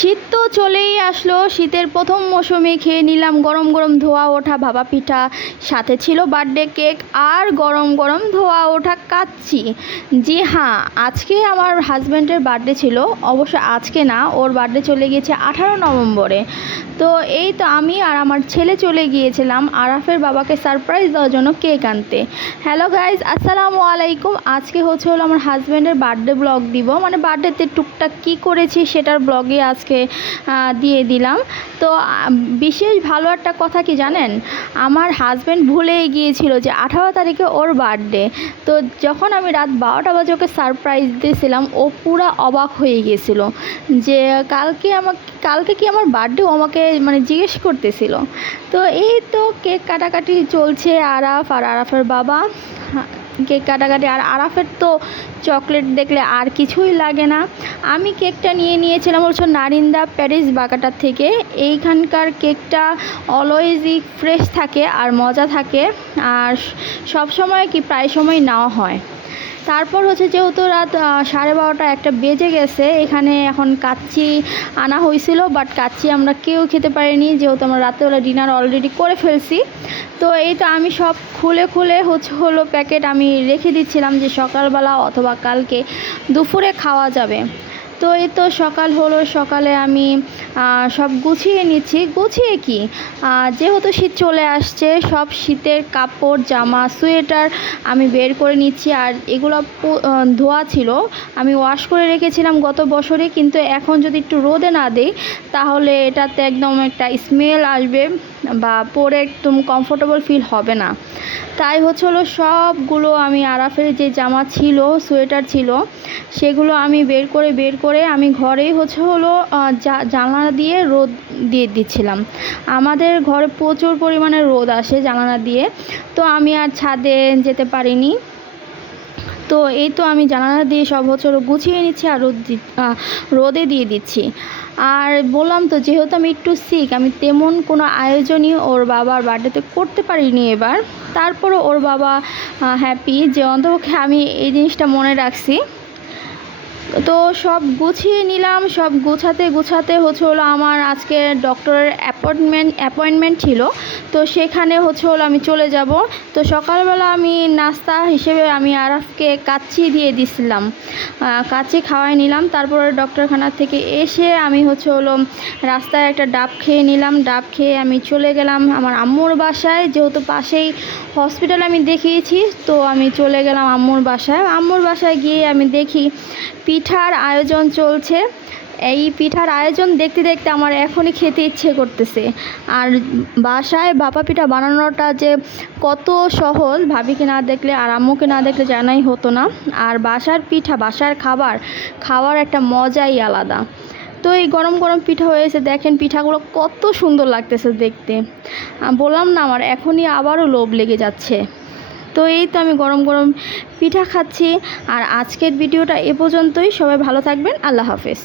শীত তো চলেই আসলো। শীতের প্রথম মৌসুমে খেয়ে নিলাম গরম গরম ধোয়া ওঠা ভাপা পিঠা, সাথে ছিল বার্থডে কেক আর গরম গরম ধোয়া ওঠা কাচ্চি। জি হ্যাঁ, আজকে আমার হাজব্যান্ডের বার্থডে ছিল। অবশ্য আজকে না, ওর বার্থডে চলে গিয়েছে 18 নভেম্বরে। তো এই তো আমি আর আমার ছেলে চলে গিয়েছিলাম আরাফের বাবাকে সারপ্রাইজ দেওয়ার জন্য কেক আনতে। হ্যালো গাইজ, আসসালামু আলাইকুম। আজকে হলো আমার হাজব্যান্ডের বার্থডে ব্লগ দিব, মানে বার্থডেতে টুকটাক কী করেছি সেটার ব্লগে আজকে দিয়ে দিলাম। তো বিশেষ ভালো একটা কথা কি জানেন, আমার হাজব্যান্ড ভুলেই গিয়েছিল যে 18 তারিখে ওর বার্থডে। তো যখন আমি রাত 12টা বাজে ওকে সারপ্রাইজ দিয়েছিলাম, ও পুরা অবাক হয়ে গিয়েছিল যে কালকে কি আমার বার্থডে, ও আমাকে মানে জিজ্ঞেস করতেছিল। তো এই তো কেক কাটাকাটি চলছে, আরাফের বাবা কেক কাটাকাটি। আর আরাফের তো চকলেট দেখলে আর কিছুই লাগে না। আমি কেকটা নিয়েছিলাম নারিন্দা প্যারিস বাগাটার থেকে। এইখানকার কেকটা অলওয়েজই ফ্রেশ থাকে আর মজা থাকে, আর সব সময় কি প্রায় সময় নেওয়া হয়। তারপর যেহেতু রাত 12:30 একটা বেজে গেছে, এখানে এখন কাচ্চি আনা হয়েছিল, বাট কাচ্চি আমরা কেউ খেতে পারিনি যেহেতু আমরা রাত্রেবেলা ডিনার অলরেডি করে ফেলছি। তো এই তো আমি সব খুলে প্যাকেট আমি রেখে দিচ্ছিলাম যে সকালবেলা অথবা কালকে দুপুরে খাওয়া যাবে। তো এই তো সকালে আমি সব গুছিয়ে নিচ্ছি। গুছিয়ে কি, যেহেতু শীত চলে আসছে, সব শীতের কাপড় জামা সোয়েটার আমি বের করে নিচ্ছি। আর এগুলো ধোয়া ছিল, আমি ওয়াশ করে রেখেছিলাম গত বছরে, কিন্তু এখন যদি একটু রোদে না দিই তাহলে এটাতে একদম একটা স্মেল আসবে বা পরে একদম কমফোর্টেবল ফিল হবে না। তাই সবগুলো আমি আরাফের যে জামা ছিল সোয়েটার ছিল সেগুলো আমি বের করে আমি ঘরেই জানলা দিয়ে রোদ দিয়ে দিচ্ছিলাম। আমাদের ঘরে প্রচুর পরিমাণে রোদ আসে জানালা দিয়ে, তো আমি আর ছাদে যেতে পারিনি। তো এই তো আমি জানালা দিয়ে সব গুছিয়ে নিচ্ছি আর রোদে দিয়ে দিচ্ছি। আর বললাম তো, যেহেতু আমি একটু সিক, আমি তেমন কোনো আয়োজনই ওর বাবার বার্থডেতে করতে পারিনি এবার। তারপরও ওর বাবা হ্যাপি যে অন্তপক্ষে আমি এই জিনিসটা মনে রাখছি। তো সব গুছিয়ে নিলাম। সব গুছাতে আমার আজকে ডক্টরের অ্যাপয়েন্টমেন্ট ছিল, তো সেখানে আমি চলে যাব। তো সকালবেলা আমি নাস্তা হিসেবে আমি আরাফকে কাচ্চি দিয়ে দিছিলাম, কাচ্চি খাওয়াই নিলাম। তারপরে ডক্টরখানা থেকে এসে আমি রাস্তায় একটা ডাব খেয়ে নিলাম। ডাব খেয়ে আমি চলে গেলাম আমার আম্মুর বাসায়, যেহেতু পাশেই হসপিটাল আমি দেখিয়েছি। তো আমি চলে গেলাম আম্মুর বাসায় গিয়ে আমি দেখি পিঠার আয়োজন চলছে। এই পিঠার আয়োজন দেখতে আমার এখনই খেতে ইচ্ছে করতেছে। আর বাসায় ভাপা পিঠা বানানোটা যে কত সহজ, ভাবিকে না দেখলে আর আম্মুকে না দেখলে জানাই হতো না। আর বাসার পিঠা, বাসার খাওয়ার একটা মজাই আলাদা। তো এই গরম পিঠা হয়েছে, দেখেন পিঠাগুলো কত সুন্দর লাগতেছে দেখতে। বললাম না, আমার এখনই আবারও লোভ লেগে যাচ্ছে। তো এই তো আমি গরম পিঠা খাচ্ছি। আর আজকের ভিডিওটা এ পর্যন্তই। সবাই ভালো থাকবেন। আল্লাহ হাফেজ।